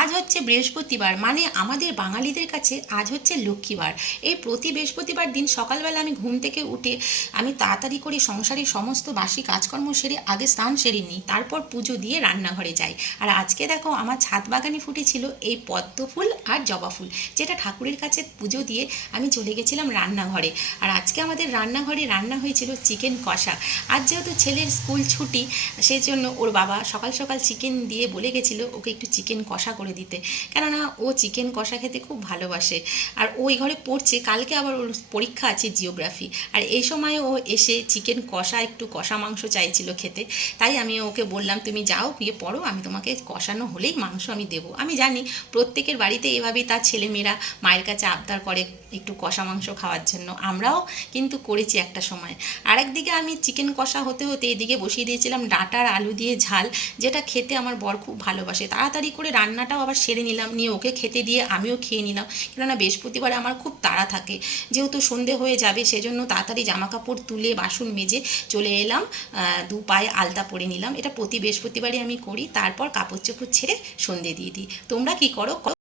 আজ হচ্ছে বৃহস্পতিবার, মানে আমাদের বাঙালিদের কাছে আজ হচ্ছে লক্ষ্মীবার। এই প্রতি বৃহস্পতিবার দিন সকালবেলা আমি ঘুম থেকে উঠে আমি তাড়াতাড়ি করে সংসারের সমস্ত বাসি কাজকর্ম সেরে আগে স্নান সেরে নিই, তারপর পুজো দিয়ে রান্নাঘরে যাই। আর আজকে দেখো আমার ছাদ বাগানে ফুটেছিল এই পদ্ম ফুল আর জবা ফুল, যেটা ঠাকুরের কাছে পুজো দিয়ে আমি চলে গেছিলাম রান্নাঘরে। আর আজকে আমাদের রান্নাঘরে রান্না হয়েছিল চিকেন কষা। আজ যেহেতু ছেলের স্কুল ছুটি, সেই জন্য ওর বাবা সকাল সকাল চিকেন দিয়ে বলে গেছিলো ওকে একটু চিকেন কষা করে দিতে, কেননা ও চিকেন কষা খেতে খুব ভালোবাসে। আর ওই ঘরে পড়ছে, কালকে আবার ওর পরীক্ষা আছে জিওগ্রাফি। আর এই সময় ও এসে চিকেন কষা, একটু কষা মাংস চাইছিল খেতে। তাই আমি ওকে বললাম তুমি যাও গিয়ে পড়ো, আমি তোমাকে কষানো হলেই মাংস আমি দেবো। আমি জানি প্রত্যেকের বাড়িতে এভাবেই তার ছেলেমেয়েরা মায়ের কাছে আবদার করে একটু কষা মাংস খাওয়ার জন্য, আমরাও কিন্তু করেছি একটা সময়। আরেকদিকে আমি চিকেন কষা হতে হতে এদিকে বসিয়ে দিয়েছিলাম ডাঁটার আলু দিয়ে ঝাল, যেটা খেতে আমার বর খুব ভালোবাসে। তাড়াতাড়ি করে রান্নাটাও আবার সেরে নিলাম, নিয়ে ওকে খেতে দিয়ে আমিও খেয়ে নিলাম। কেননা বৃহস্পতিবারে আমার খুব তাড়া থাকে, যেহেতু সন্ধে হয়ে যাবে সেজন্য তাড়াতাড়ি জামা কাপড় তুলে বাসন মেজে চলে এলাম, দু পায়ে আলতা পরে নিলাম। এটা প্রতি বৃহস্পতিবারই আমি করি, তারপর কাপড় চোপড় ছেড়ে সন্ধে দিয়ে দিই। তোমরা কি করো?